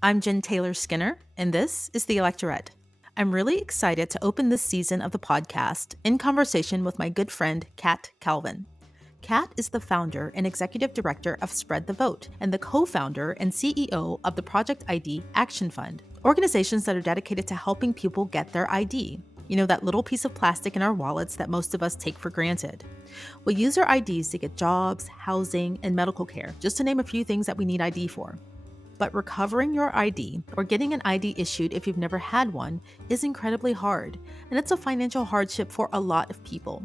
I'm Jen Taylor Skinner, and this is the Electorette. I'm really excited to open this season of the podcast in conversation with my good friend, Kat Calvin. Kat is the founder and executive director of Spread the Vote and the co-founder and CEO of the Project ID Action Fund, organizations that are dedicated to helping people get their ID. You know, that little piece of plastic in our wallets that most of us take for granted. We use our IDs to get jobs, housing, and medical care, just to name a few things that we need ID for. But recovering your ID or getting an ID issued if you've never had one is incredibly hard, and it's a financial hardship for a lot of people.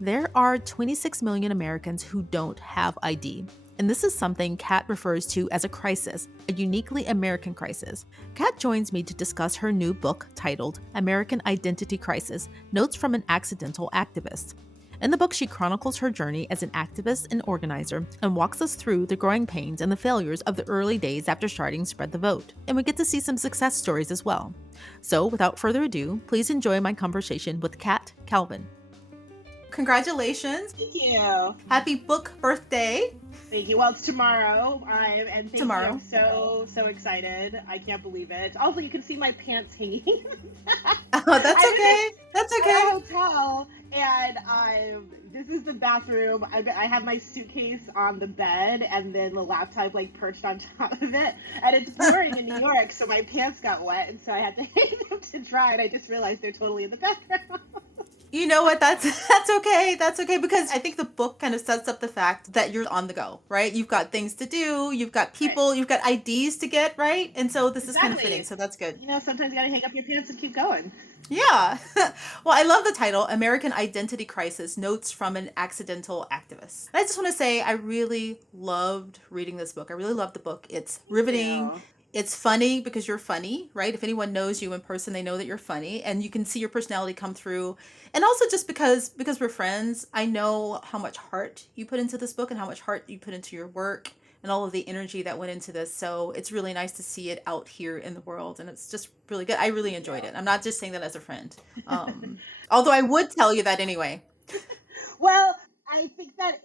There are 26 million Americans who don't have ID, and this is something Kat refers to as a crisis, a uniquely American crisis. Kat joins me to discuss her new book titled American Identity Crisis: Notes from an Accidental Activist. In the book, she chronicles her journey as an activist and organizer and walks us through the growing pains and the failures of the early days after starting Spread the Vote. And we get to see some success stories as well. So without further ado, please enjoy my conversation with Kat Calvin. Congratulations. Thank you. Happy book birthday. Thank you. Well, it's tomorrow. And thank Tomorrow. you. I'm so excited. I can't believe it. Also, you can see my pants hanging. Oh, that's okay. That's okay. At a hotel, and this is the bathroom. I have my suitcase on the bed, and then the laptop like perched on top of it. And it's pouring in New York, so my pants got wet, and so I had to hang them to dry. And I just realized they're totally in the background. You know what? That's okay. That's okay, because I think the book kind of sets up the fact that you're on the go, right? You've got things to do, you've got people, right. You've got IDs to get, right? And so this is kind of fitting, so that's good. You know, sometimes you gotta hang up your pants and keep going. Yeah. Well, I love the title, American Identity Crisis: Notes from an Accidental Activist. And I just want to say I really loved reading this book. I really loved the book. It's riveting. It's funny because you're funny, right? If anyone knows you in person, they know that you're funny, and you can see your personality come through. And also just because we're friends, I know how much heart you put into this book and how much heart you put into your work and all of the energy that went into this. So it's really nice to see it out here in the world, and it's just really good. I really enjoyed it. I'm not just saying that as a friend. Although I would tell you that anyway. Well, I think that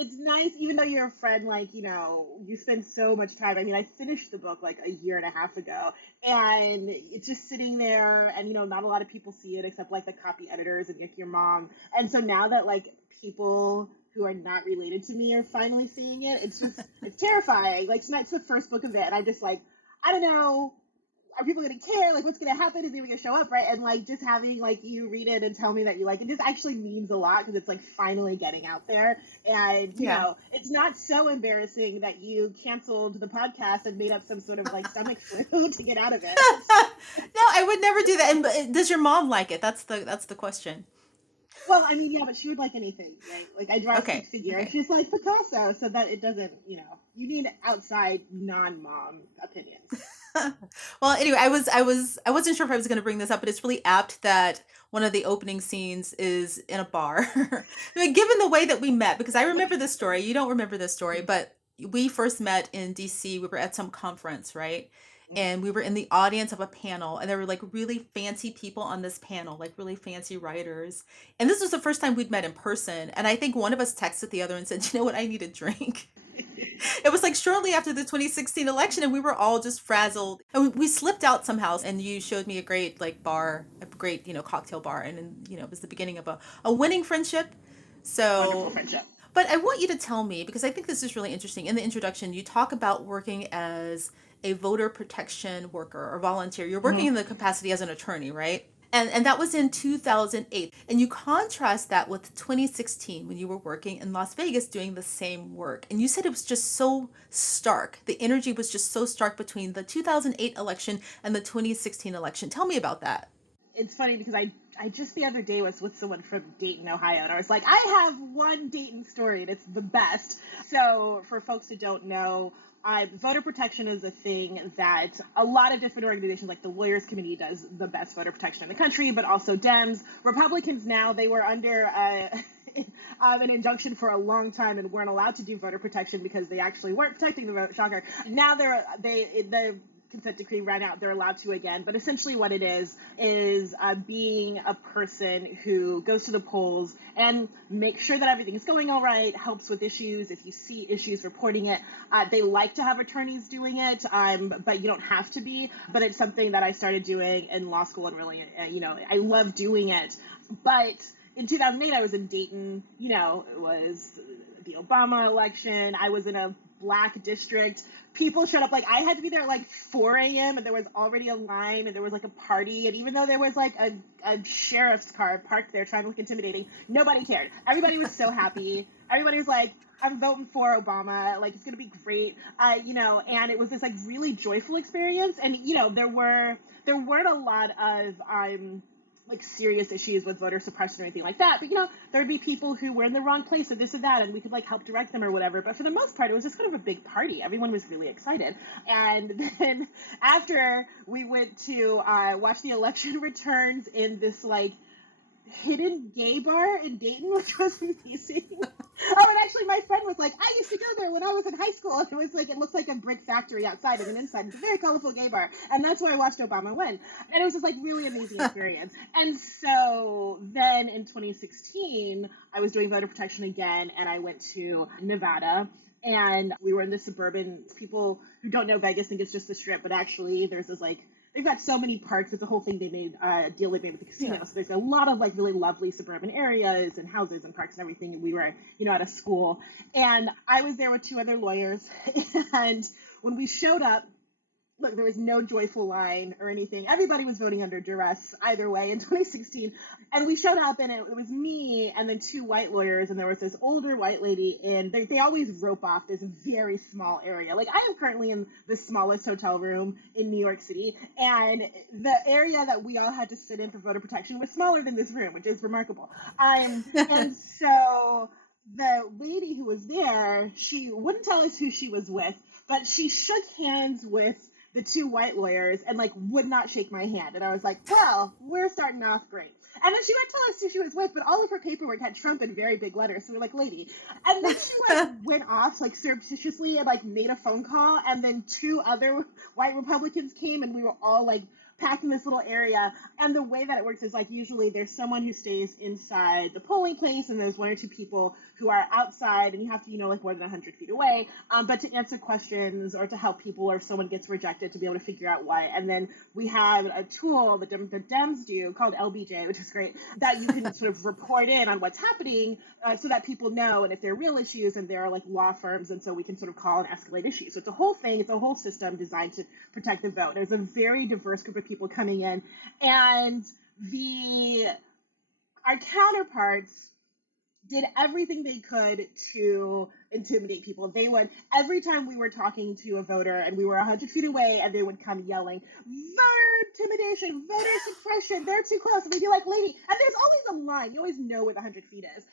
it's nice, even though you're a friend, like, you know, you spend so much time. I mean, I finished the book like a year and a half ago, and it's just sitting there, and, you know, not a lot of people see it except like the copy editors and like your mom. And so now that like people who are not related to me are finally seeing it, it's terrifying. Like, tonight's the first book of it, and I'm just like, I don't know. Are people going to care? Like, what's going to happen? Is it going to show up, right? And like, just having like you read it and tell me that you like it just actually means a lot, because it's like finally getting out there. And you know, it's not so embarrassing that you canceled the podcast and made up some sort of like stomach flu to get out of it. No, I would never do that. And does your mom like it? That's the question. Well, I mean, yeah, but she would like anything, right? Like, I draw a stick figure, and she's like Picasso, so that it doesn't, you know, you need outside non-mom opinions. Well, anyway, I wasn't sure if I was going to bring this up, but it's really apt that one of the opening scenes is in a bar. I mean, given the way that we met, because I remember this story, you don't remember this story, but we first met in DC. We were at some conference, right? And we were in the audience of a panel, and there were like really fancy people on this panel, like really fancy writers. And this was the first time we'd met in person. And I think one of us texted the other and said, you know what, I need a drink. It was like shortly after the 2016 election, and we were all just frazzled. And we slipped out somehow, and you showed me a great like bar, a great, you know, cocktail bar. And you know, it was the beginning of a winning friendship. So wonderful friendship. But I want you to tell me, because I think this is really interesting. In the introduction, you talk about working as a voter protection worker or volunteer. You're working in the capacity as an attorney, right? And that was in 2008. And you contrast that with 2016 when you were working in Las Vegas doing the same work. And you said it was just so stark. The energy was just so stark between the 2008 election and the 2016 election. Tell me about that. It's funny because I just the other day was with someone from Dayton, Ohio, and I was like, I have one Dayton story, and it's the best. So for folks who don't know, voter protection is a thing that a lot of different organizations, like the Lawyers Committee does the best voter protection in the country, but also Dems. Republicans now, they were under an injunction for a long time and weren't allowed to do voter protection because they actually weren't protecting the vote. Shocker. Now the consent decree ran out, they're allowed to again. But essentially what it is being a person who goes to the polls and makes sure that everything is going all right, helps with issues. If you see issues, reporting it. They like to have attorneys doing it, but you don't have to be. But it's something that I started doing in law school, and really, I love doing it. But in 2008, I was in Dayton. It was the Obama election. I was in a black district. People showed up, I had to be there at 4 a.m. and there was already a line and there was a party. And even though there was a sheriff's car parked there trying to look intimidating, nobody cared. Everybody was so happy. Everybody was like, I'm voting for Obama. It's going to be great. And it was this really joyful experience. And, there weren't a lot of, serious issues with voter suppression or anything like that. But, there would be people who were in the wrong place or this or that, and we could help direct them or whatever. But for the most part, it was just kind of a big party. Everyone was really excited. And then after we went to watch the election returns in this hidden gay bar in Dayton, which was amazing. And actually my friend was like, I used to go there when I was in high school. And it was it looks like a brick factory outside and inside. It's a very colorful gay bar. And that's where I watched Obama win. And it was just really amazing experience. And so then in 2016, I was doing voter protection again, and I went to Nevada. And we were in the suburban. People who don't know Vegas think it's just the Strip, but actually there's this they've got so many parks. It's a whole thing they made, a deal they made with the casino. Yeah. So there's a lot of really lovely suburban areas and houses and parks and everything. And we were, at a school. And I was there with 2 other lawyers. And when we showed up, look, there was no joyful line or anything. Everybody was voting under duress either way in 2016. And we showed up, and it was me and then 2 white lawyers, and there was this older white lady, and they always rope off this very small area. I am currently in the smallest hotel room in New York City, and the area that we all had to sit in for voter protection was smaller than this room, which is remarkable. And so the lady who was there, she wouldn't tell us who she was with, but she shook hands with the 2 white lawyers and would not shake my hand. And I was like, well, we're starting off great. And then she would tell us who she was with, but all of her paperwork had Trump in very big letters. So we're like, lady. And then she went off surreptitiously and made a phone call. And then 2 other white Republicans came, and we were all packed in this little area. And the way that it works is usually there's someone who stays inside the polling place, and there's 1 or 2 people who are outside, and you have to, more than 100 feet away, but to answer questions or to help people, or if someone gets rejected, to be able to figure out why. And then we have a tool that the Dems do called LBJ, which is great, that you can sort of report in on what's happening so that people know, and if there are real issues, and there are law firms, and so we can sort of call and escalate issues. So it's a whole thing, it's a whole system designed to protect the vote. There's a very diverse group of people coming in, and our counterparts did everything they could to intimidate people. They would, every time we were talking to a voter and we were 100 feet away, and they would come yelling, voter intimidation, voter suppression, they're too close. And we'd be like, lady, and there's always a line. You always know where the 100 feet is.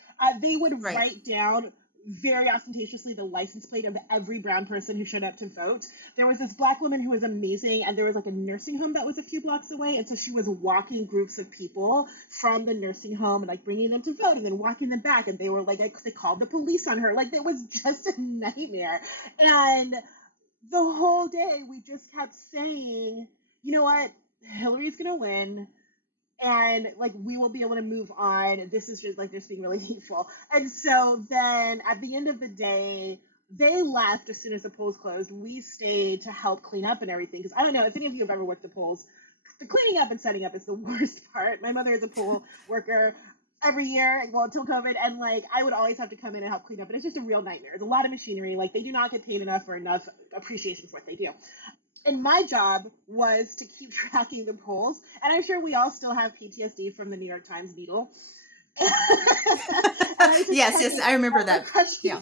They would write down very ostentatiously the license plate of every brown person who showed up to vote. There was this black woman who was amazing, and there was a nursing home that was a few blocks away, and so she was walking groups of people from the nursing home and bringing them to vote, and then walking them back, and they were they called the police on her. It was just a nightmare. And the whole day we just kept saying, you know what, Hillary's gonna win, and we will be able to move on. This is just being really hateful. And so then at the end of the day, they left as soon as the polls closed. We stayed to help clean up and everything, because I don't know if any of you have ever worked the polls. The cleaning up and setting up is the worst part. My mother is a poll worker every year, until COVID, and I would always have to come in and help clean up, and it's just a real nightmare. It's a lot of machinery. They do not get paid enough or enough appreciation for what they do. And my job was to keep tracking the polls. And I'm sure we all still have PTSD from the New York Times needle. Yes, I remember that. Yeah.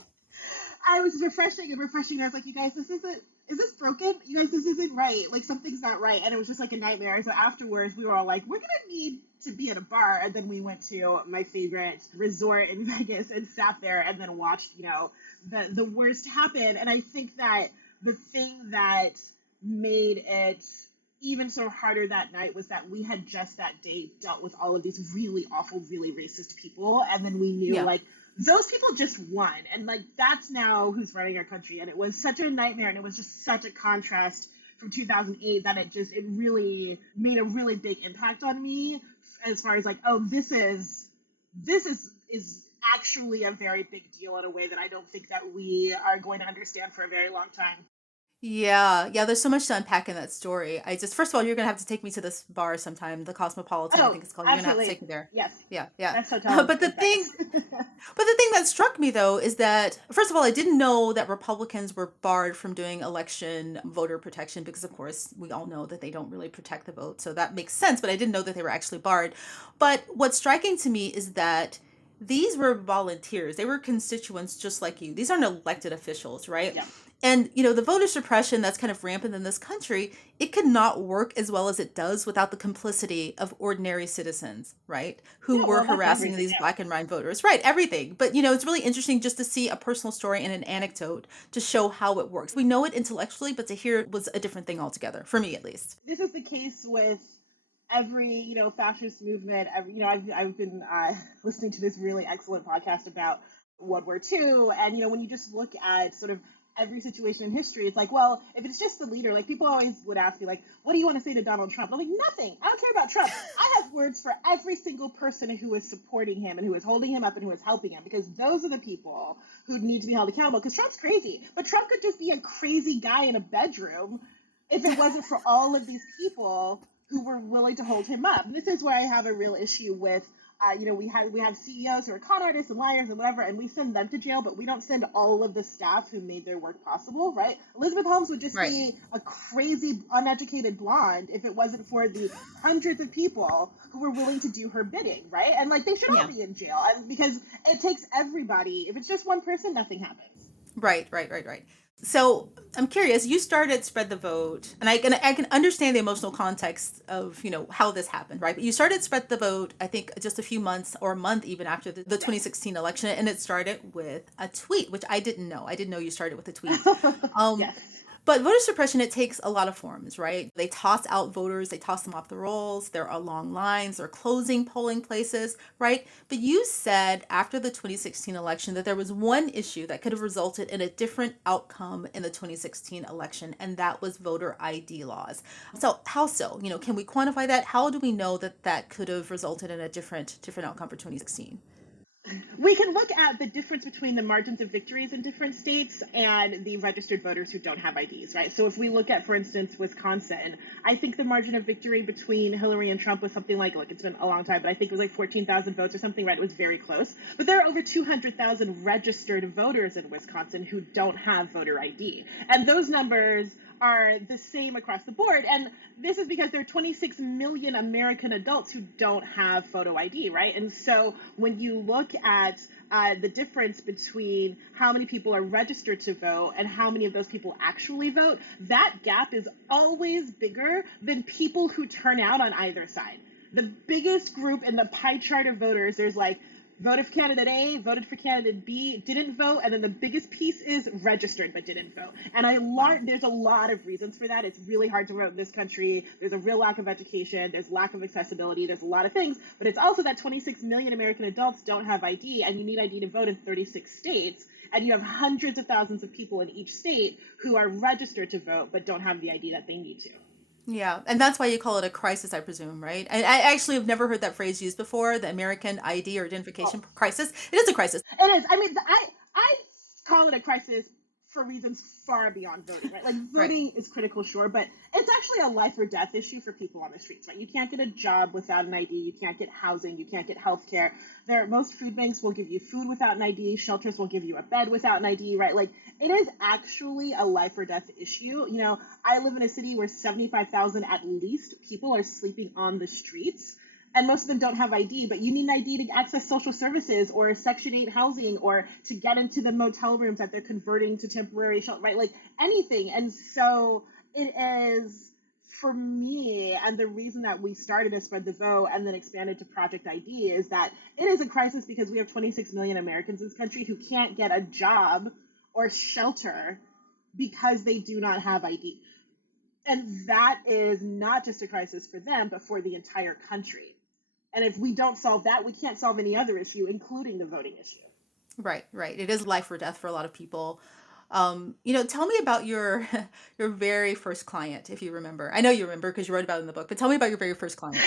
I was refreshing. And I was like, you guys, is this broken? You guys, this isn't right. Something's not right. And it was just a nightmare. So afterwards, we were all like, we're going to need to be at a bar. And then we went to my favorite resort in Vegas and sat there and then watched, the worst happen. And I think that the thing that made it even so harder that night was that we had just that day dealt with all of these really awful, really racist people. And then we knew those people just won. And that's now who's running our country. And it was such a nightmare. And it was just such a contrast from 2008 that it really made a really big impact on me as far as like, oh, this is actually a very big deal in a way that I don't think that we are going to understand for a very long time. Yeah, yeah, there's so much to unpack in that story. I just first of all, you're gonna have to take me to this bar sometime, the Cosmopolitan, I Oh, think it's called. You're gonna have to take absolutely. me there. Yes. Yeah, yeah. Best hotel But the in thing Venice. but the thing that struck me though is that first of all, I didn't know that Republicans were barred from doing election voter protection because of course we all know that they don't really protect the vote. So that makes sense, but I didn't know that they were actually barred. But what's striking to me is that these were volunteers. They were constituents just like you. These aren't elected officials, right? Yeah. And the voter suppression that's kind of rampant in this country, it could not work as well as it does without the complicity of ordinary citizens, right? Who Yeah, were well, that's harassing everything. these Yeah. black and brown voters. Right, everything. But it's really interesting just to see a personal story and an anecdote to show how it works. We know it intellectually, but to hear it was a different thing altogether, for me at least. This is the case with every fascist movement. I've been listening to this really excellent podcast about World War II, and when you just look at sort of every situation in history, it's like, well, if it's just the leader, like people always would ask me, like, what do you want to say to Donald Trump? I'm like, nothing. I don't care about Trump. I have words for every single person who is supporting him and who is holding him up and who is helping him, because those are the people who need to be held accountable. Because Trump's crazy, but Trump could just be a crazy guy in a bedroom if it wasn't for all of these people who were willing to hold him up. And this is where I have a real issue with, we have CEOs who are con artists and liars and whatever, and we send them to jail, but we don't send all of the staff who made their work possible, right? Elizabeth Holmes would just Right. be a crazy, uneducated blonde if it wasn't for the hundreds of people who were willing to do her bidding, right? And like they should all Yeah. be in jail because it takes everybody. If it's just one person, nothing happens. Right. So I'm curious. You started Spread the Vote, and I can understand the emotional context of how this happened, right? But you started Spread the Vote, I think, just a few months or a month even after the Yes. 2016 election, and it started with a tweet, which I didn't know. I didn't know you started with a tweet. Um, Yes. but voter suppression, it takes a lot of forms, right? They toss out voters, they toss them off the rolls, there are long lines, they're closing polling places, right? But you said after the 2016 election that there was one issue that could have resulted in a different outcome in the 2016 election, and that was voter ID laws. So, how so? Can we quantify that? How do we know that that could have resulted in a different outcome for 2016? We can look at the difference between the margins of victories in different states and the registered voters who don't have IDs, right? So if we look at, for instance, Wisconsin, I think the margin of victory between Hillary and Trump was something like, look, it's been a long time, but I think it was like 14,000 votes or something, right? It was very close. But there are over 200,000 registered voters in Wisconsin who don't have voter ID. And those numbers are the same across the board. And this is because there are 26 million American adults who don't have photo ID, right? And so when you look at the difference between how many people are registered to vote and how many of those people actually vote, that gap is always bigger than people who turn out on either side. The biggest group in the pie chart of voters, there's like voted for candidate A, voted for candidate B, didn't vote, and then the biggest piece is registered but didn't vote. And Wow. there's a lot of reasons for that. It's really hard to vote in this country. There's a real lack of education. There's lack of accessibility. There's a lot of things. But it's also that 26 million American adults don't have ID, and you need ID to vote in 36 states. And you have hundreds of thousands of people in each state who are registered to vote but don't have the ID that they need to. Yeah, and that's why you call it a crisis, I presume, right? I actually have never heard that phrase used before, the American ID or identification Well, crisis. It is a crisis. it is. I mean, I call it a crisis for reasons far beyond voting, right? Like Right. voting is critical, sure, but it's actually a life or death issue for people on the streets, right? You can't get a job without an ID. You can't get housing. You can't get health care. Most food banks will give you food without an ID. Shelters will give you a bed without an ID, right? Like it is actually a life or death issue. I live in a city where 75,000 at least people are sleeping on the streets, and most of them don't have ID, but you need an ID to access social services or Section 8 housing or to get into the motel rooms that they're converting to temporary shelter, right? Like anything. And so it is, for me, and the reason that we started as Spread the Vote and then expanded to Project ID is that it is a crisis because we have 26 million Americans in this country who can't get a job or shelter because they do not have ID. And that is not just a crisis for them, but for the entire country. And if we don't solve that, we can't solve any other issue, including the voting issue. Right. It is life or death for a lot of people. Tell me about your your very first client, if you remember. I know you remember because you wrote about it in the book, but tell me about your very first client.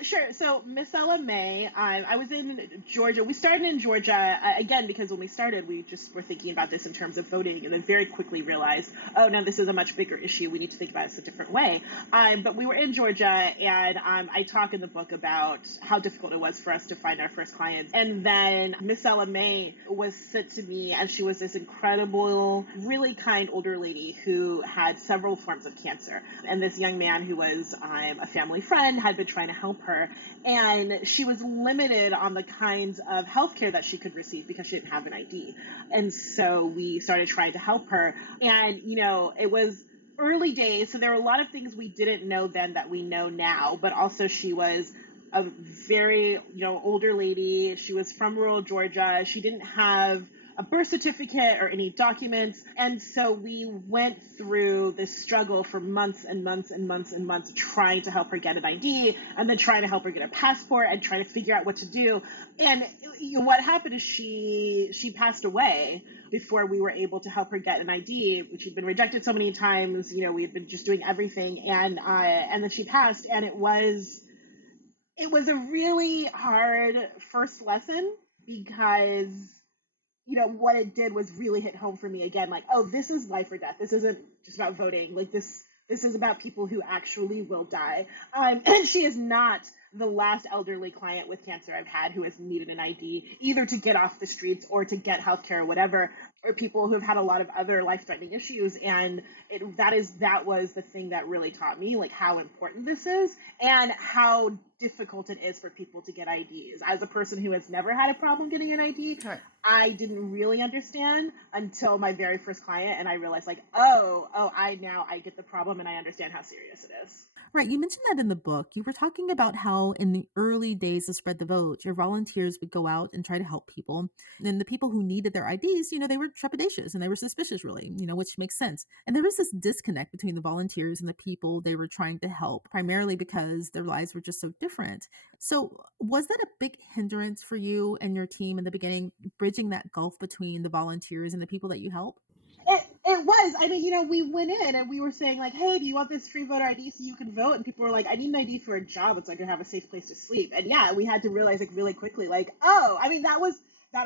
Sure. So Miss Ella May, I was in Georgia. We started in Georgia again because when we started, we just were thinking about this in terms of voting, and then very quickly realized, oh no, this is a much bigger issue. We need to think about this a different way. But we were in Georgia, and I talk in the book about how difficult it was for us to find our first clients. And then Miss Ella May was sent to me, and she was this incredible, really kind older lady who had several forms of cancer. And this young man who was a family friend had been trying to help her, and she was limited on the kinds of healthcare that she could receive because she didn't have an ID. And so we started trying to help her, and it was early days, so there were a lot of things we didn't know then that we know now, but also she was a very older lady. She was from rural Georgia. She didn't have a birth certificate or any documents. And so we went through this struggle for months and months and months and months trying to help her get an ID, and then trying to help her get a passport and trying to figure out what to do. And what happened is she passed away before we were able to help her get an ID, which had been rejected so many times. We had been just doing everything, and then she passed, and it was a really hard first lesson because what it did was really hit home for me again, like, oh, this is life or death. This isn't just about voting. Like, this is about people who actually will die. And she is not the last elderly client with cancer I've had who has needed an ID, either to get off the streets or to get healthcare or whatever, or people who have had a lot of other life-threatening issues. And that was the thing that really taught me, like, how important this is and how difficult it is for people to get IDs. As a person who has never had a problem getting an ID, Right. I didn't really understand until my very first client, and I realized, like, oh, I get the problem, and I understand how serious it is. Right. You mentioned that in the book. You were talking about how in the early days of Spread the Vote, your volunteers would go out and try to help people. And the people who needed their IDs, they were trepidatious and they were suspicious, really, which makes sense. And there was this disconnect between the volunteers and the people they were trying to help, primarily because their lives were just so different. So, was that a big hindrance for you and your team in the beginning, bridging that gulf between the volunteers and the people that you help? It was. I mean, we went in and we were saying, like, hey, do you want this free voter ID so you can vote? And people were like, I need an ID for a job. It's like I have a safe place to sleep. And yeah, we had to realize, like, really quickly, like, oh, I mean, that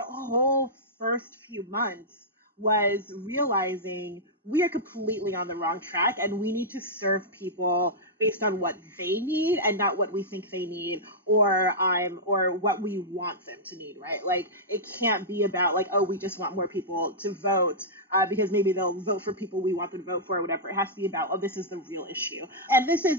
whole first few months was realizing we are completely on the wrong track, and we need to serve people based on what they need and not what we think they need, or what we want them to need, right? Like, it can't be about, like, oh, we just want more people to vote because maybe they'll vote for people we want them to vote for or whatever. It has to be about, oh, this is the real issue. And this is,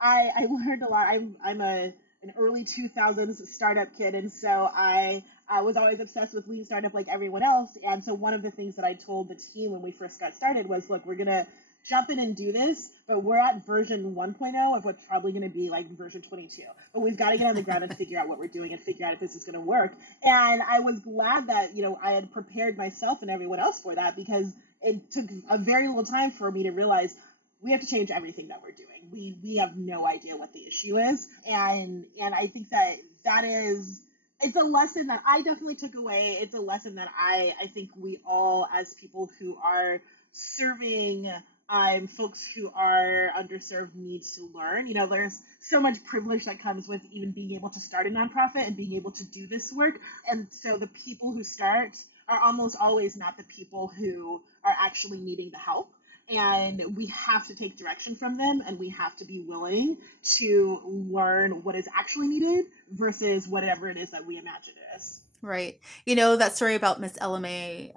I learned a lot. I'm an early 2000s startup kid, and so I was always obsessed with lean startup like everyone else. And so one of the things that I told the team when we first got started was, look, we're gonna jump in and do this, but we're at version 1.0 of what's probably going to be like version 22. But we've got to get on the ground and figure out what we're doing and figure out if this is going to work. And I was glad that, I had prepared myself and everyone else for that, because it took a very little time for me to realize we have to change everything that we're doing. We have no idea what the issue is. And I think that is, it's a lesson that I definitely took away. It's a lesson that I think we all, as people who are serving folks who are underserved, needs to learn. There's so much privilege that comes with even being able to start a nonprofit and being able to do this work. And so the people who start are almost always not the people who are actually needing the help. And we have to take direction from them, and we have to be willing to learn what is actually needed versus whatever it is that we imagine it is. Right. That story about Miss LMA,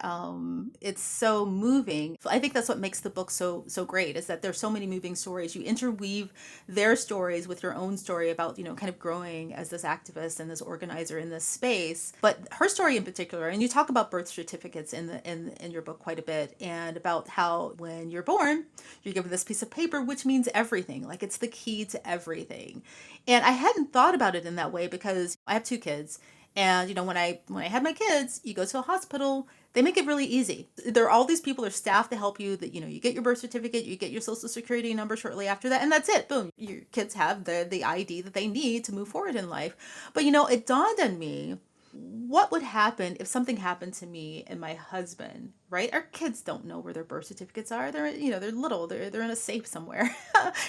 it's so moving. I think that's what makes the book so great, is that there's so many moving stories. You interweave their stories with your own story about, kind of growing as this activist and this organizer in this space. But her story in particular, and you talk about birth certificates in your book quite a bit, and about how when you're born, you're given this piece of paper, which means everything. Like, it's the key to everything. And I hadn't thought about it in that way because I have two kids. And when I had my kids, you go to a hospital, they make it really easy. There are all these people, there's staff to help you, that you get your birth certificate, you get your social security number shortly after that, and that's it. Boom. Your kids have the ID that they need to move forward in life. But it dawned on me What would happen if something happened to me and my husband, right? Our kids don't know where their birth certificates are. They're, they're little. They're in a safe somewhere,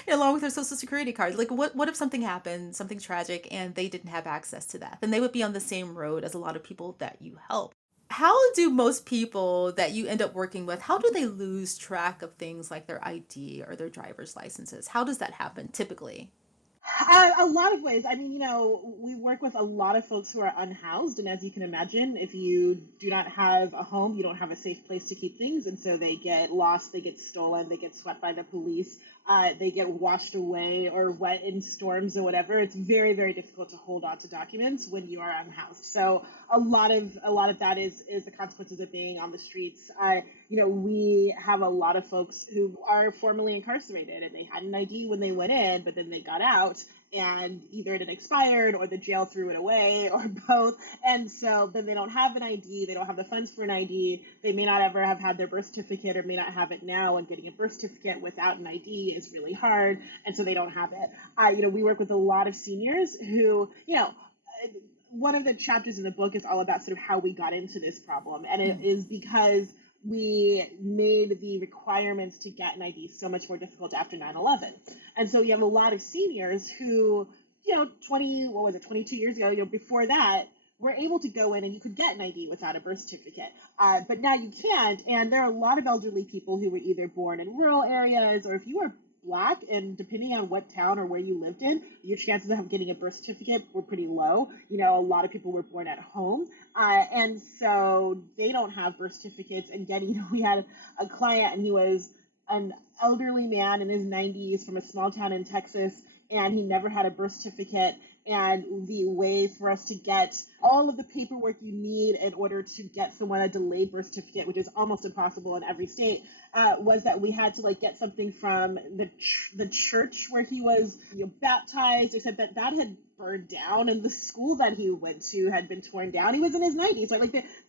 along with their social security card. Like, what if something happened, something tragic, and they didn't have access to that? Then they would be on the same road as a lot of people that you help. How do most people that you end up working with, how do they lose track of things like their ID or their driver's licenses? How does that happen typically? A lot of ways. I mean, we work with a lot of folks who are unhoused, and as you can imagine, if you do not have a home, you don't have a safe place to keep things, and so they get lost, they get stolen, they get swept by the police, they get washed away or wet in storms or whatever. It's very, very difficult to hold on to documents when you are unhoused. So a lot of that is the consequences of being on the streets. We have a lot of folks who are formerly incarcerated and they had an ID when they went in, but then they got out and either it had expired or the jail threw it away or both. And so then they don't have an ID, they don't have the funds for an ID, they may not ever have had their birth certificate or may not have it now. And getting a birth certificate without an ID is really hard. And so they don't have it. We work with a lot of seniors who, one of the chapters in the book is all about sort of how we got into this problem. And it is because we made the requirements to get an ID so much more difficult after 9/11. And so you have a lot of seniors who, 22 years ago, before that, were able to go in and you could get an ID without a birth certificate. But now you can't. And there are a lot of elderly people who were either born in rural areas or if you were Black, and depending on what town or where you lived in, your chances of getting a birth certificate were pretty low. A lot of people were born at home, and so they don't have birth certificates. And getting, we had a client, and he was an elderly man in his 90s from a small town in Texas, and he never had a birth certificate. And the way for us to get all of the paperwork you need in order to get someone a delayed birth certificate, which is almost impossible in every state, was that we had to get something from the church where he was baptized, except that had burned down, and the school that he went to had been torn down. He was in his 90s, so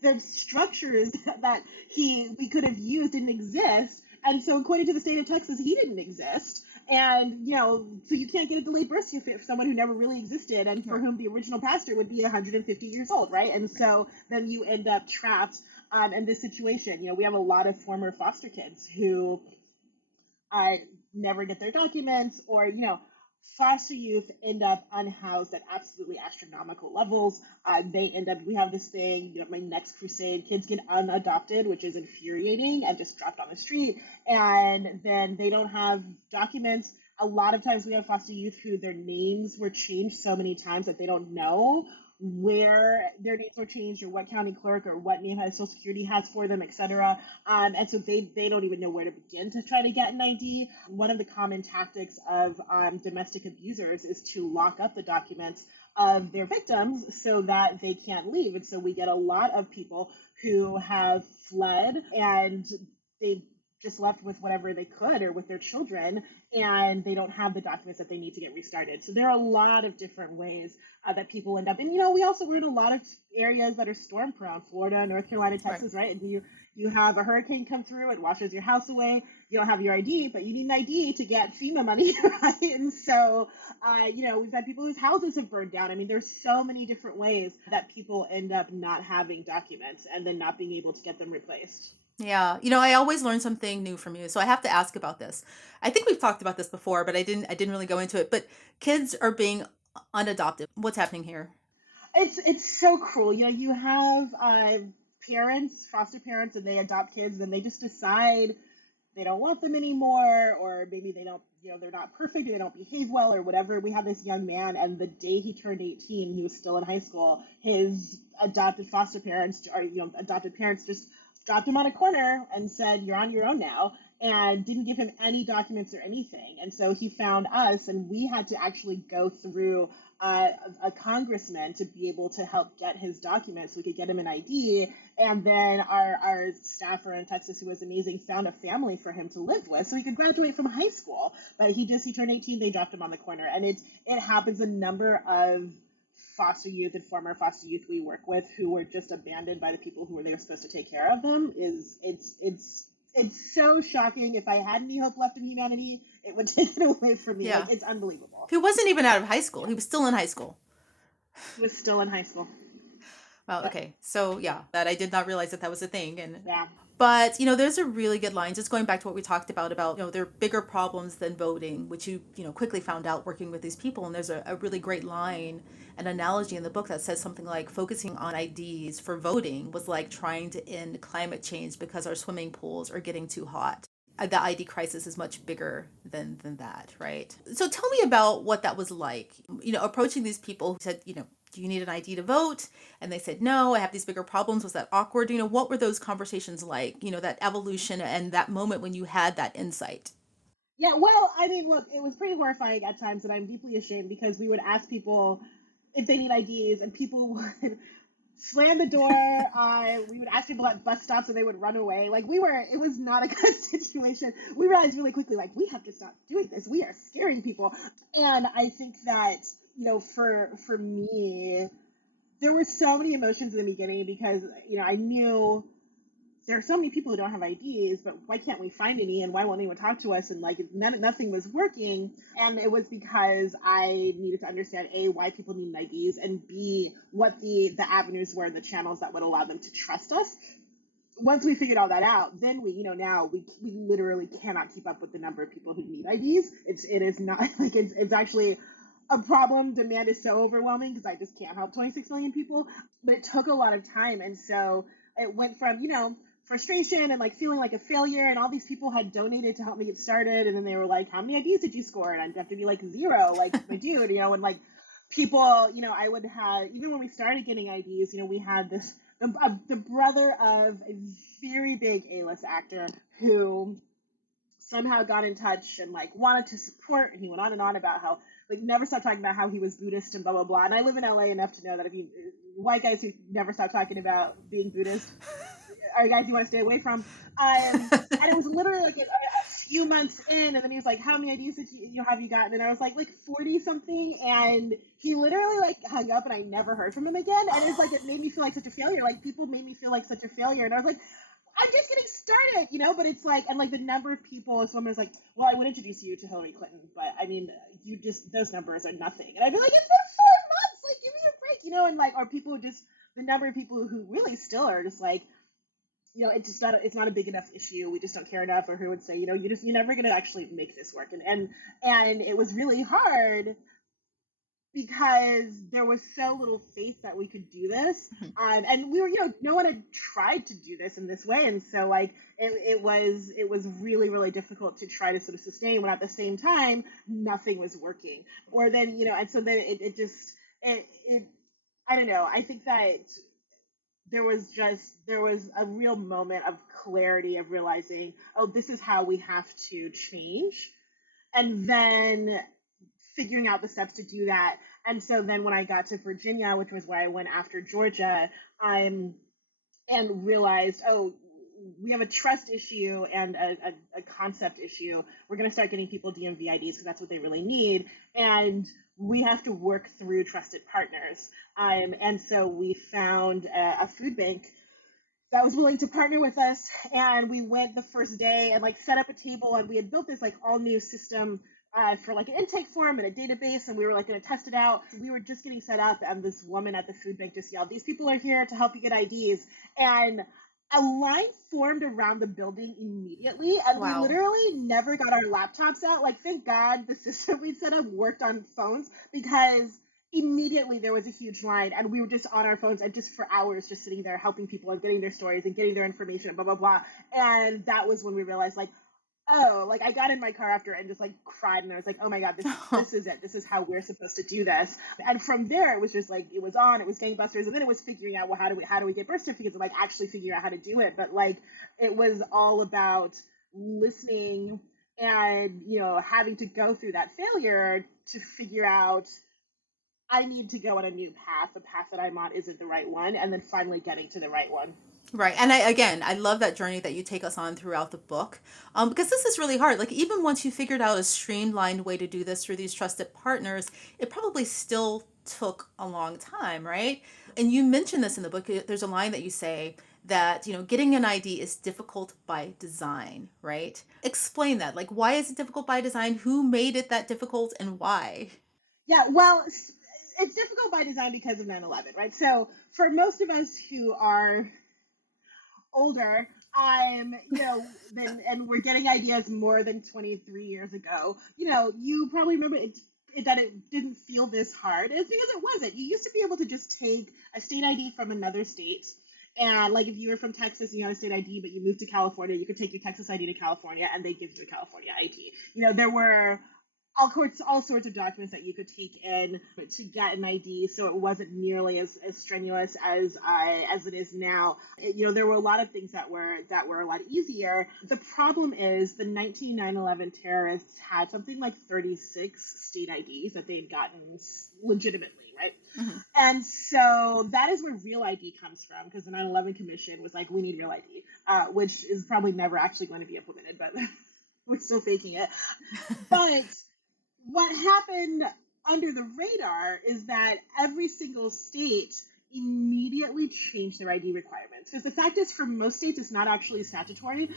the structures that we could have used didn't exist. And so according to the state of Texas, he didn't exist. And, so you can't get a delayed birth certificate for someone who never really existed and for whom the original pastor would be 150 years old, right? And so then you end up trapped in this situation. We have a lot of former foster kids who never get their documents, or, foster youth end up unhoused at absolutely astronomical levels. We have this thing, my next crusade, kids get unadopted, which is infuriating, and just dropped on the street. And then they don't have documents. A lot of times we have foster youth who their names were changed so many times that they don't know where their names were changed or what county clerk or what name Social Security has for them, etc. And so they don't even know where to begin to try to get an ID. One of the common tactics of domestic abusers is to lock up the documents of their victims so that they can't leave. And so we get a lot of people who have fled and they just left with whatever they could or with their children, and they don't have the documents that they need to get restarted. So there are a lot of different ways that people end up. And we also we're in a lot of areas that are storm prone: Florida, North Carolina, Texas, right? And you have a hurricane come through, it washes your house away. You don't have your ID, but you need an ID to get FEMA money, right? And so we've had people whose houses have burned down. I mean, there's so many different ways that people end up not having documents and then not being able to get them replaced. Yeah, I always learn something new from you, so I have to ask about this. I think we've talked about this before, but I didn't really go into it. But kids are being unadopted. What's happening here? It's so cruel. You have parents, foster parents, and they adopt kids, and they just decide they don't want them anymore, or maybe they don't, they're not perfect, they don't behave well, or whatever. We have this young man, and the day he turned 18, he was still in high school. His adopted foster parents, or adopted parents, just dropped him on a corner and said, "You're on your own now," and didn't give him any documents or anything. And so he found us, and we had to actually go through a congressman to be able to help get his documents so we could get him an ID. And then our staffer in Texas, who was amazing, found a family for him to live with so he could graduate from high school. But he turned 18, they dropped him on the corner. And it happens a number of foster youth and former foster youth we work with who were just abandoned by the people who were supposed to take care of them. It's so shocking. If I had any hope left in humanity, it would take it away from me. Yeah. It's unbelievable. He wasn't even out of high school. He was still in high school. He was still in high school. Well, But okay. So yeah, that I did not realize that that was a thing. And yeah. but there's a really good line. Just going back to what we talked about there are bigger problems than voting, which you quickly found out working with these people. And there's a really great line, an analogy in the book that says something like focusing on IDs for voting was like trying to end climate change because our swimming pools are getting too hot. The ID crisis is much bigger than that, right? So tell me about what that was like. Approaching these people who said, do you need an ID to vote? And they said, no, I have these bigger problems. Was that awkward? What were those conversations like? That evolution and that moment when you had that insight. Yeah, well, I mean, look, it was pretty horrifying at times, and I'm deeply ashamed because we would ask people if they need IDs, and people would slam the door. We would ask people at bus stops, and they would run away. Like it was not a good situation. We realized really quickly, like, we have to stop doing this. We are scaring people, and I think that for me, there were so many emotions in the beginning because I knew there are so many people who don't have IDs, but why can't we find any? And why won't anyone talk to us? And like nothing was working. And it was because I needed to understand A, why people need IDs, and B, what the avenues were, the channels that would allow them to trust us. Once we figured all that out, then now we literally cannot keep up with the number of people who need IDs. It is not like it's actually a problem. Demand is so overwhelming because I just can't help 26 million people. But it took a lot of time, and so it went from frustration and like feeling like a failure, and all these people had donated to help me get started, and then they were like, "How many IDs did you score?" And I'd have to be like 0, like my dude, and like people, I would have even when we started getting IDs, we had this the brother of a very big A-list actor who somehow got in touch and like wanted to support, and he went on about how like never stopped talking about how he was Buddhist and blah blah blah. And I live in LA enough to know that if you white guys who never stop talking about being Buddhist are guys you want to stay away from. And it was literally like a few months in, and then he was like, "How many IDs did you have you gotten?" And I was like 40 something, and he literally like hung up, and I never heard from him again. And it's like it made me feel like such a failure. Like people made me feel like such a failure, and I was like, I'm just getting started, but it's like, and like the number of people, someone was like, well, I would introduce you to Hillary Clinton, but I mean, those numbers are nothing. And I'd be like, it's been 4 months, like, give me a break, and like, or people just, the number of people who really still are just like, it's not a big enough issue. We just don't care enough, or who would say, you're never going to actually make this work. And it was really hard because there was so little faith that we could do this. And we were, no one had tried to do this in this way. And so like, it was really, really difficult to try to sort of sustain when at the same time, nothing was working. Or then, and so then it just, I don't know. I think that there was a real moment of clarity of realizing, oh, this is how we have to change. And then figuring out the steps to do that. And so then when I got to Virginia, which was where I went after Georgia, and realized, oh, we have a trust issue and a concept issue. We're going to start getting people DMV IDs because that's what they really need. And we have to work through trusted partners. And so we found a food bank that was willing to partner with us, and we went the first day and like set up a table, and we had built this like all new system for like an intake form and a database, and we were like going to test it out. We were just getting set up, and this woman at the food bank just yelled, "These people are here to help you get IDs." And a line formed around the building immediately, and we Wow. literally never got our laptops out. Like, thank God the system we set up worked on phones, because immediately there was a huge line, and we were just on our phones and just for hours just sitting there helping people and getting their stories and getting their information and blah blah blah. And that was when we realized, like, oh, like I got in my car after and just like cried, and I was like, oh my god, this is it. This is how we're supposed to do this. And from there, it was just like it was gangbusters, and then it was figuring out, well, how do we get birth certificates, and like actually figuring out how to do it. But like it was all about listening and having to go through that failure to figure out, I need to go on a new path. The path that I'm on isn't the right one, and then finally getting to the right one. Right. And I love that journey that you take us on throughout the book. Because this is really hard. Like, even once you figured out a streamlined way to do this through these trusted partners, it probably still took a long time, right? And you mentioned this in the book. There's a line that you say that, getting an ID is difficult by design, right? Explain that. Like, why is it difficult by design? Who made it that difficult and why? Yeah, well, it's difficult by design because of 9/11, right? So for most of us who are older, then and we're getting ideas more than 23 years ago. You probably remember that it didn't feel this hard. It's because it wasn't. You used to be able to just take a state ID from another state. And like if you were from Texas and you had a state ID, but you moved to California, you could take your Texas ID to California and they give you a California ID. There were all sorts of documents that you could take in to get an ID, so it wasn't nearly as strenuous as it is now. There were a lot of things that were a lot easier. The problem is the 1911 terrorists had something like 36 state IDs that they'd gotten legitimately, right? Mm-hmm. And so that is where real ID comes from, because the 9/11 Commission was like, we need real ID, which is probably never actually going to be implemented, but we're still faking it. But what happened under the radar is that every single state immediately changed their ID requirements. Because the fact is, for most states, it's not actually statutory.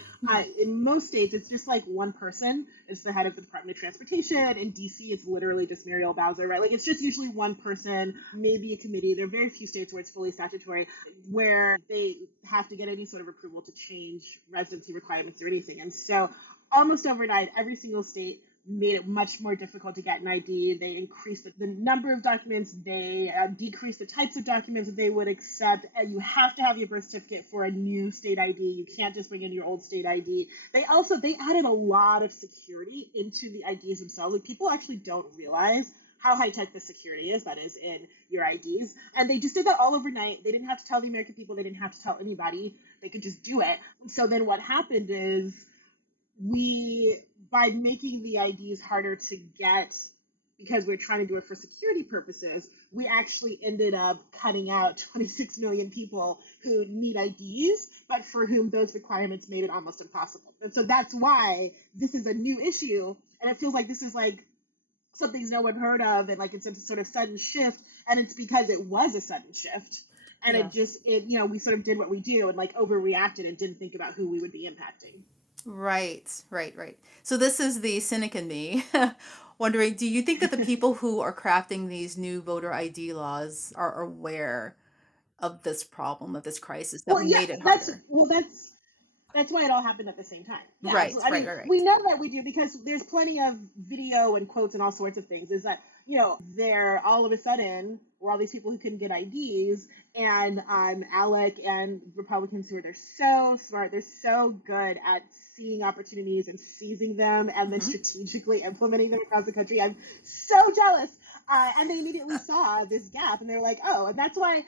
In most states, it's just like one person is the head of the Department of Transportation. In DC, it's literally just Muriel Bowser, right? Like, it's just usually one person, maybe a committee. There are very few states where it's fully statutory, where they have to get any sort of approval to change residency requirements or anything. And so almost overnight, every single state made it much more difficult to get an ID. They increased the number of documents. They decreased the types of documents that they would accept. You have to have your birth certificate for a new state ID. You can't just bring in your old state ID. They added a lot of security into the IDs themselves. Like, people actually don't realize how high-tech the security is that is in your IDs. And they just did that all overnight. They didn't have to tell the American people. They didn't have to tell anybody. They could just do it. So then what happened is, by making the IDs harder to get, because we're trying to do it for security purposes, we actually ended up cutting out 26 million people who need IDs, but for whom those requirements made it almost impossible. And so that's why this is a new issue, and it feels like this is like something no one heard of, and like it's a sort of sudden shift, and it's because it was a sudden shift. And we sort of did what we do and like overreacted and didn't think about who we would be impacting. Right. So this is the cynic in me wondering, do you think that the people who are crafting these new voter ID laws are aware of this problem, of this crisis that made it harder? That's why it all happened at the same time. Yeah, right. We know that we do, because there's plenty of video and quotes and all sorts of things. Is that, there all of a sudden were all these people who couldn't get IDs, and ALEC and Republicans they're so smart, they're so good at seeing opportunities and seizing them and then strategically implementing them across the country. I'm so jealous. And they immediately saw this gap, and they were like, oh, and that's why,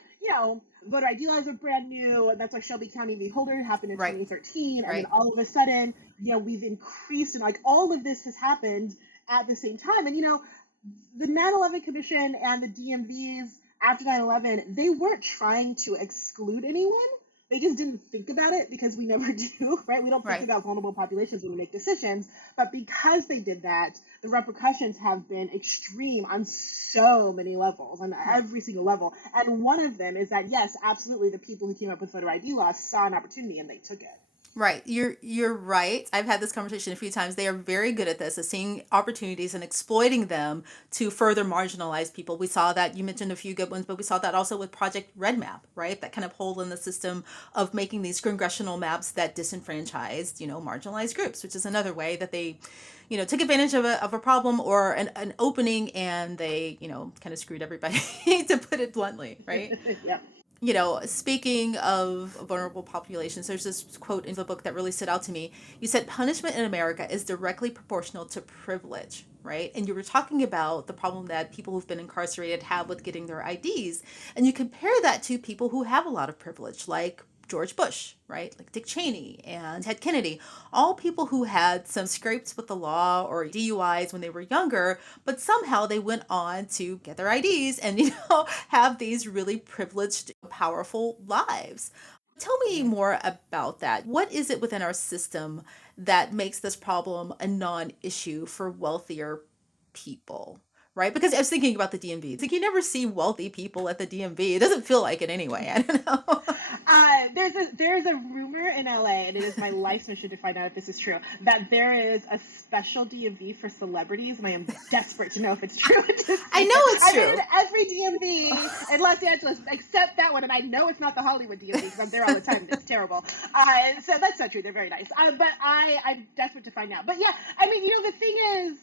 voter ID laws are brand new, and that's why Shelby County v. Holder happened in 2013, and then all of a sudden, we've increased, and like all of this has happened at the same time. And, the 9/11 Commission and the DMVs after 9/11, they weren't trying to exclude anyone. They just didn't think about it, because we never do, right? We don't think about vulnerable populations when we make decisions. But because they did that, the repercussions have been extreme on so many levels, on every single level. And one of them is that, yes, absolutely, the people who came up with voter ID laws saw an opportunity and they took it. Right. You're right. I've had this conversation a few times. They are very good at this, at seeing opportunities and exploiting them to further marginalize people. We saw that, you mentioned a few good ones, but we saw that also with Project Red Map, right? That kind of hole in the system of making these congressional maps that disenfranchised, marginalized groups, which is another way that they, took advantage of a problem or an opening, and they, kind of screwed everybody, to put it bluntly, right? Yeah. Speaking of vulnerable populations, there's this quote in the book that really stood out to me. You said punishment in America is directly proportional to privilege, right? And you were talking about the problem that people who've been incarcerated have with getting their IDs. And you compare that to people who have a lot of privilege, like George Bush, right? Like Dick Cheney and Ted Kennedy, all people who had some scrapes with the law or DUIs when they were younger, but somehow they went on to get their IDs and, have these really privileged, powerful lives. Tell me more about that. What is it within our system that makes this problem a non-issue for wealthier people? Right? Because I was thinking about the DMV. It's like you never see wealthy people at the DMV. It doesn't feel like it anyway. I don't know. There's a rumor in LA, and it is my life's mission to find out if this is true, that there is a special DMV for celebrities, and I am desperate to know if it's true. I know it's I've true. been in every DMV in Los Angeles except that one, and I know it's not the Hollywood DMV because I'm there all the time. It's terrible. So that's not true. They're very nice. But I'm desperate to find out. But yeah, I mean, the thing is,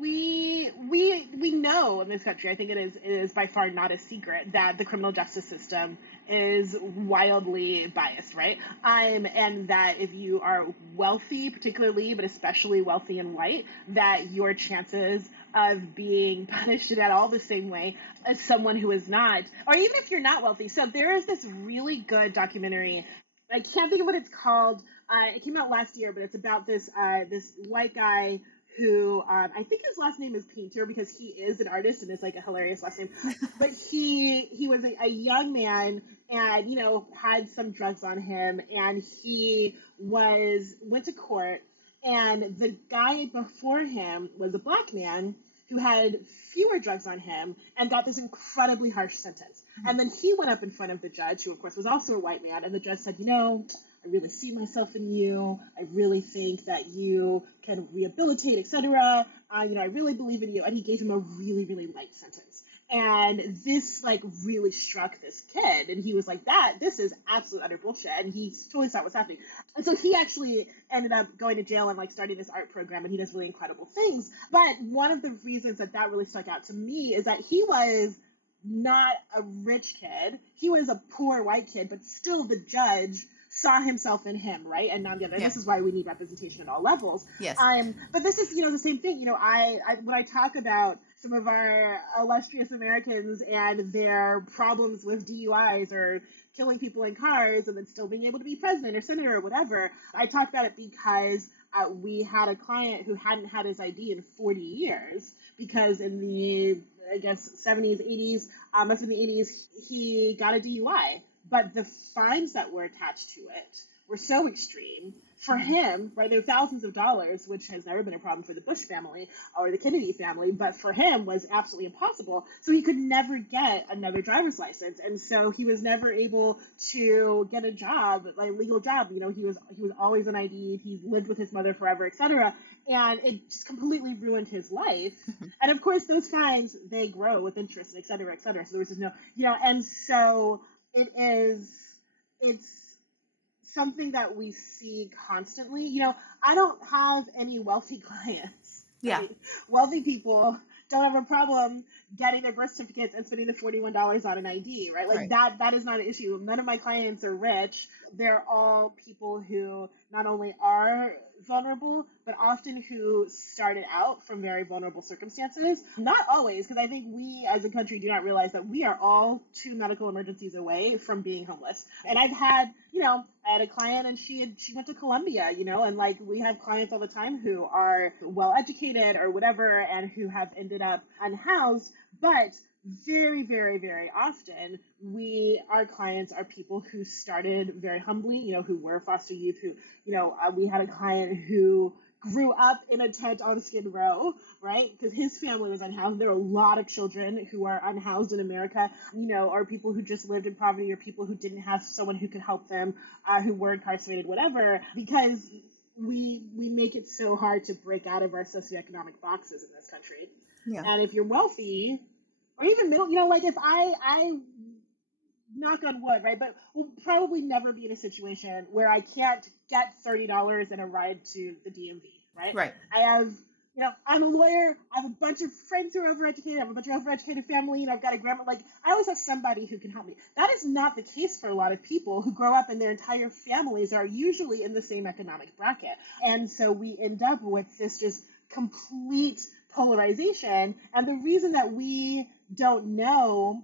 we know in this country, I think it is by far not a secret, that the criminal justice system is wildly biased, right? And that if you are wealthy, particularly, but especially wealthy and white, that your chances of being punished in at all the same way as someone who is not, or even if you're not wealthy. So there is this really good documentary. I can't think of what it's called. It came out last year, but it's about this white guy who I think his last name is Painter because he is an artist and it's like a hilarious last name. But he was a young man and had some drugs on him, and he went to court, and the guy before him was a black man who had fewer drugs on him and got this incredibly harsh sentence. And then he went up in front of the judge, who of course was also a white man, and the judge said, I really see myself in you. I really think that you can rehabilitate, etc. I really believe in you. And he gave him a really, really light sentence. And this really struck this kid. And he was like, this is absolute utter bullshit. And he totally saw what's happening. And so he actually ended up going to jail and starting this art program. And he does really incredible things. But one of the reasons that really stuck out to me is that he was not a rich kid. He was a poor white kid, but still the judge saw himself in him, right? And not the other. Yeah. This is why we need representation at all levels. Yes. But this is, the same thing. I when I talk about some of our illustrious Americans and their problems with DUIs or killing people in cars and then still being able to be president or senator or whatever, I talk about it because we had a client who hadn't had his ID in 40 years because in the, I guess, 70s, 80s, must have been the 80s, he got a DUI. But the fines that were attached to it were so extreme for him, right? There were thousands of dollars, which has never been a problem for the Bush family or the Kennedy family, but for him was absolutely impossible. So he could never get another driver's license. And so he was never able to get a job, legal job. He was always on ID. He lived with his mother forever, etc. And it just completely ruined his life. And of course, those fines, they grow with interest, et cetera, et cetera. So there was just no, and so it's something that we see constantly. I don't have any wealthy clients. Yeah. Right? Wealthy people don't have a problem getting their birth certificates and spending the $41 on an ID, right? Right. That is not an issue. None of my clients are rich. They're all people who not only are vulnerable, but often who started out from very vulnerable circumstances. Not always, because I think we as a country do not realize that we are all 2 medical emergencies away from being homeless. And I've had, I had a client and she went to Columbia, and we have clients all the time who are well educated or whatever and who have ended up unhoused, but very, very, very often our clients are people who started very humbly, who were foster youth, who, we had a client who grew up in a tent on Skid Row, right? Because his family was unhoused. There are a lot of children who are unhoused in America, or people who just lived in poverty or people who didn't have someone who could help them, who were incarcerated, whatever, because we make it so hard to break out of our socioeconomic boxes in this country. Yeah. And if you're wealthy, or even middle, if I knock on wood, right, but we'll probably never be in a situation where I can't get $30 and a ride to the DMV, right? Right. I have, I'm a lawyer. I have a bunch of friends who are overeducated. I have a bunch of overeducated family, and I've got a grandma. I always have somebody who can help me. That is not the case for a lot of people who grow up and their entire families are usually in the same economic bracket. And so we end up with this just complete polarization. And the reason that we don't know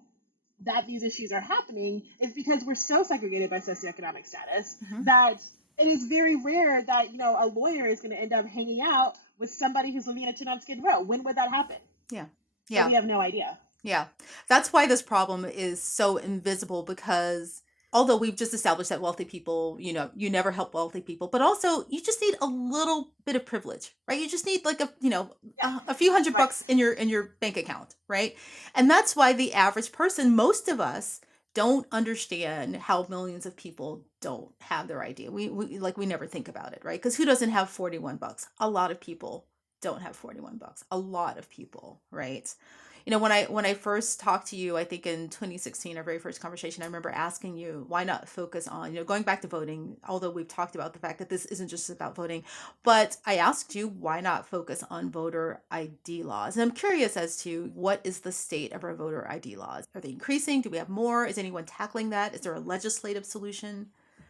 that these issues are happening is because we're so segregated by socioeconomic status that it is very rare that, a lawyer is going to end up hanging out with somebody who's living in a tent on Skid Row. When would that happen? Yeah. So we have no idea. Yeah. That's why this problem is so invisible, because although we've just established that wealthy people, you never help wealthy people, but also you just need a little bit of privilege, right? You just need a few $100 bucks in your bank account, right? And that's why the average person, most of us, don't understand how millions of people don't have their ID. We never think about it, right? Because who doesn't have $41? A lot of people don't have $41. A lot of people, right? When I first talked to you, I think in 2016, our very first conversation, I remember asking you why not focus on, going back to voting, although we've talked about the fact that this isn't just about voting, but I asked you why not focus on voter ID laws. And I'm curious as to what is the state of our voter ID laws? Are they increasing? Do we have more? Is anyone tackling that? Is there a legislative solution?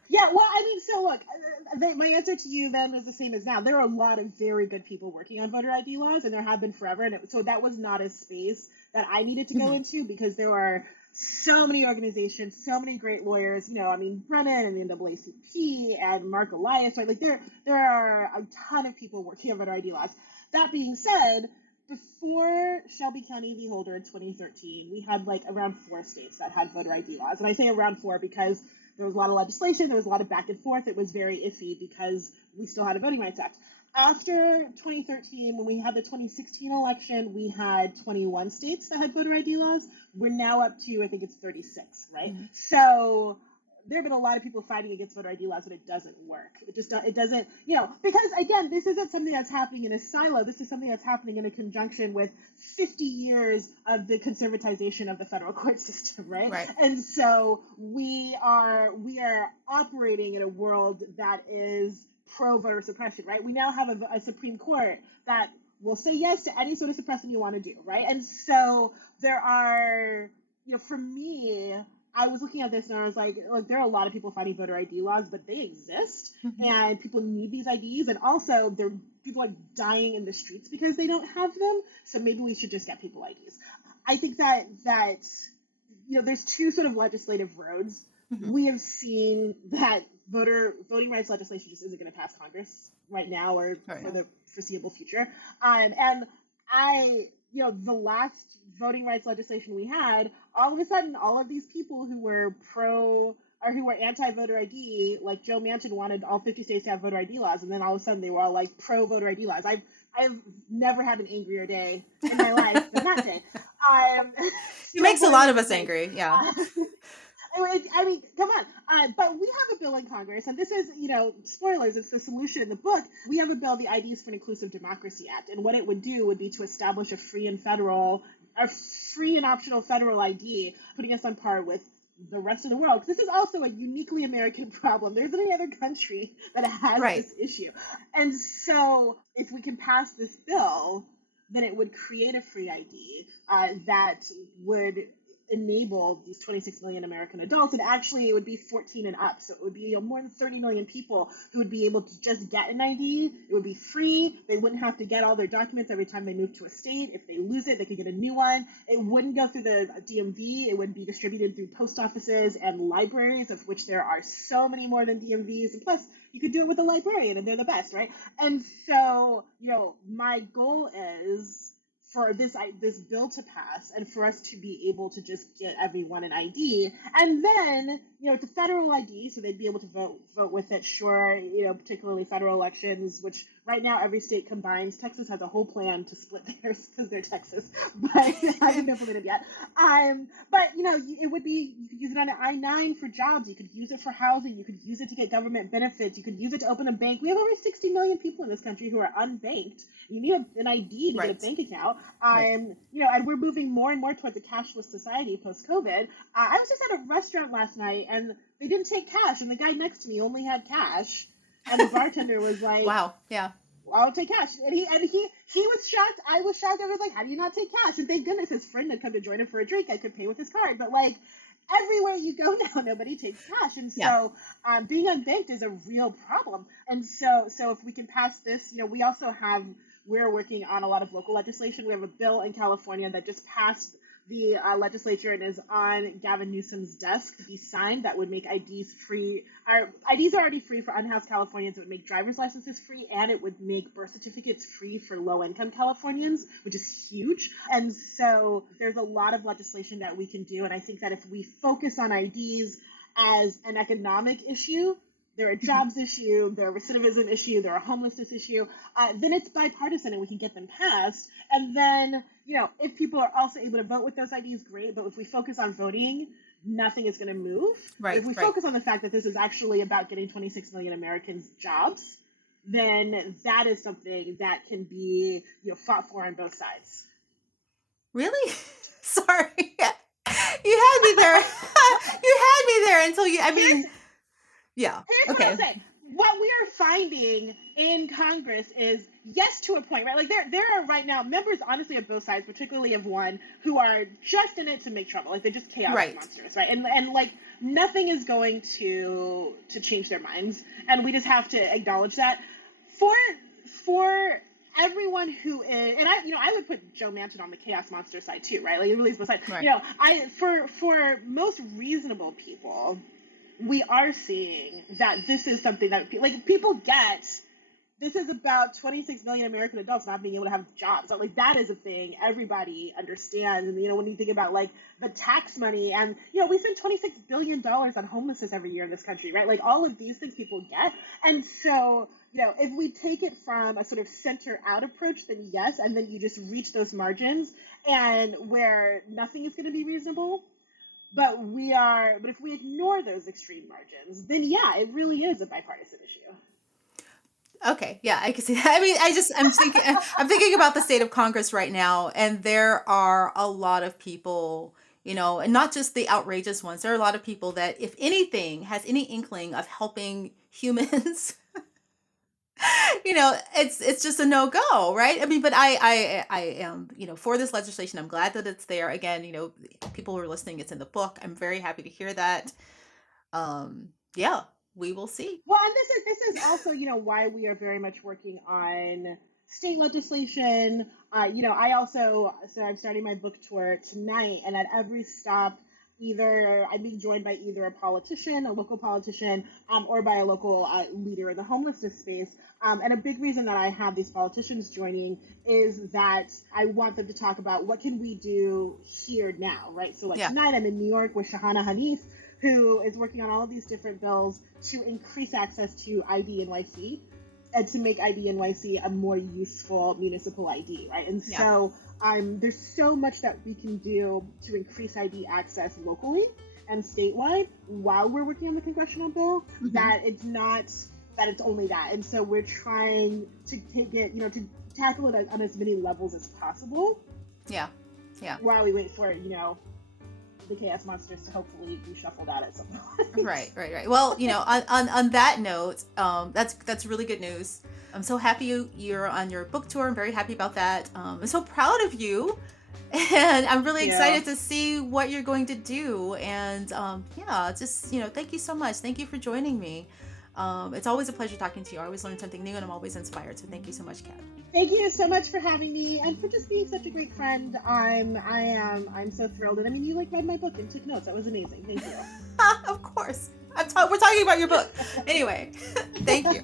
Yeah, well, I mean, so look, my answer to you then is the same as now. There are a lot of very good people working on voter ID laws, and there have been forever. And so that was not a space that I needed to go Mhm. into because there are so many organizations, so many great lawyers. I mean, Brennan and the NAACP and Mark Elias, right? Like there are a ton of people working on voter ID laws. That being said, before Shelby County v. Holder in 2013, we had like around 4 states that had voter ID laws. And I say around 4 because there was a lot of legislation, there was a lot of back and forth. It was very iffy because we still had a Voting Rights Act. After 2013, when we had the 2016 election, we had 21 states that had voter ID laws. We're now up to, I think it's 36, right? Mhm. So there have been a lot of people fighting against voter ID laws, but it doesn't work. It doesn't, because again, this isn't something that's happening in a silo. This is something that's happening in a conjunction with 50 years of the conservatization of the federal court system, right? Right. And so we are operating in a world that is pro voter suppression, right? We now have a Supreme Court that will say yes to any sort of suppression you want to do, right? And so there are, for me, I was looking at this and I was like, look, there are a lot of people fighting voter ID laws, but they exist, Mhm. and people need these IDs, and also people are dying in the streets because they don't have them. So maybe we should just get people IDs. I think that there's two sort of legislative roads. Mhm. We have seen that voting rights legislation just isn't going to pass Congress right now or Right. for the foreseeable future. And the last voting rights legislation we had, all of a sudden, all of these people who were pro or who were anti-voter ID, like Joe Manchin wanted all 50 states to have voter ID laws, and then all of a sudden they were all like pro-voter ID laws. I've never had an angrier day in my life than that day. I'm It still makes a lot boiling of with us rage. angry. Yeah. I mean, come on. But we have a bill in Congress, and this is, spoilers, it's the solution in the book. We have a bill, the IDs for an Inclusive Democracy Act, and what it would do would be to establish a free and optional federal ID, putting us on par with the rest of the world. This is also a uniquely American problem. There isn't any other country that has Right. this issue. And so if we can pass this bill, then it would create a free ID that would enable these 26 million American adults, and actually it would be 14 and up, so it would be more than 30 million people who would be able to just get an ID. It would be free. They wouldn't have to get all their documents every time they move to a state. If they lose it, they could get a new one. It wouldn't go through the DMV. It would be distributed through post offices and libraries, of which there are so many more than DMVs, and plus you could do it with a librarian, and they're the best, right? And so, my goal is for this bill to pass and for us to be able to just get everyone an ID, and then it's a federal ID, so they'd be able to vote with it. Sure, particularly federal elections, which right now every state combines. Texas has a whole plan to split theirs because they're Texas, but it hasn't implemented yet. But it would be, you could use it on an I-9 for jobs. You could use it for housing. You could use it to get government benefits. You could use it to open a bank. We have over 60 million people in this country who are unbanked. You need an ID to get a Right. bank account. Right. And we're moving more and more towards a cashless society post-COVID. I was just at a restaurant last night, and they didn't take cash, and the guy next to me only had cash, and the bartender was like, Wow. Yeah. well, I'll take cash. And he was shocked. I was shocked. I was like, how do you not take cash? And thank goodness his friend had come to join him for a drink. I could pay with his card. But like everywhere you go now, nobody takes cash. And Yeah. so being unbanked is a real problem. And so if we can pass this, we're working on a lot of local legislation. We have a bill in California that just passed the legislature and is on Gavin Newsom's desk to be signed, that would make IDs free. Our IDs are already free for unhoused Californians. It would make driver's licenses free, and it would make birth certificates free for low-income Californians, which is huge. And so there's a lot of legislation that we can do, and I think that if we focus on IDs as an economic issue, they're a jobs issue, they're a recidivism issue, they're a homelessness issue, then it's bipartisan and we can get them passed. And then, if people are also able to vote with those IDs, great. But if we focus on voting, nothing is going to move. Right. But if we focus on the fact that this is actually about getting 26 million Americans jobs, then that is something that can be, fought for on both sides. Really? Sorry. You had me there. You had me there until you, yeah. Here's what I'll say. What we are finding in Congress is, yes, to a point, right? Like there are right now members, honestly, of both sides, particularly of one, who are just in it to make trouble. Like they're just chaos monsters, right? And like nothing is going to change their minds, and we just have to acknowledge that. For everyone who is, and I would put Joe Manchin on the chaos monster side too, right? Like it really is both sides. Right. For most reasonable people, we are seeing that this is something that people get. This is about 26 million American adults not being able to have jobs. So, like that is a thing everybody understands. And when you think about like the tax money, and we spend $26 billion on homelessness every year in this country, right? Like all of these things people get. And so if we take it from a sort of center out approach, then yes, and then you just reach those margins and where nothing is going to be reasonable. But if we ignore those extreme margins, then yeah, it really is a bipartisan issue. Okay, yeah, I can see that. I'm thinking about the state of Congress right now, and there are a lot of people, and not just the outrageous ones. There are a lot of people that, if anything, has any inkling of helping humans, it's just a no-go, right? But I am, for this legislation. I'm glad that it's there. Again, people who are listening, it's in the book. I'm very happy to hear that. Yeah. We will see. Well, and this is also, why we are very much working on state legislation. I'm starting my book tour tonight, and at every stop, either I'm being joined by either a politician, a local politician, or by a local leader in the homelessness space. And a big reason that I have these politicians joining is that I want them to talk about what can we do here now, right? So tonight I'm in New York with Shahana Hanif, who is working on all of these different bills to increase access to ID NYC and to make ID NYC a more useful municipal ID, right? And so there's so much that we can do to increase ID access locally and statewide while we're working on the congressional bill, that it's only that. And so we're trying to take it, to tackle it on as many levels as possible. Yeah. While we wait for, the chaos monsters to hopefully be shuffled out at some point. Right. Well, on that note, that's really good news. I'm so happy you're on your book tour. I'm very happy about that. I'm so proud of you, and I'm really excited to see what you're going to do. And thank you so much. Thank you for joining me. It's always a pleasure talking to you. I always learn something new, and I'm always inspired. So thank you so much, Kat. Thank you so much for having me and for just being such a great friend. I'm so thrilled. And you read my book and took notes. That was amazing. Thank you. Of course. We're talking about your book. Anyway, thank you.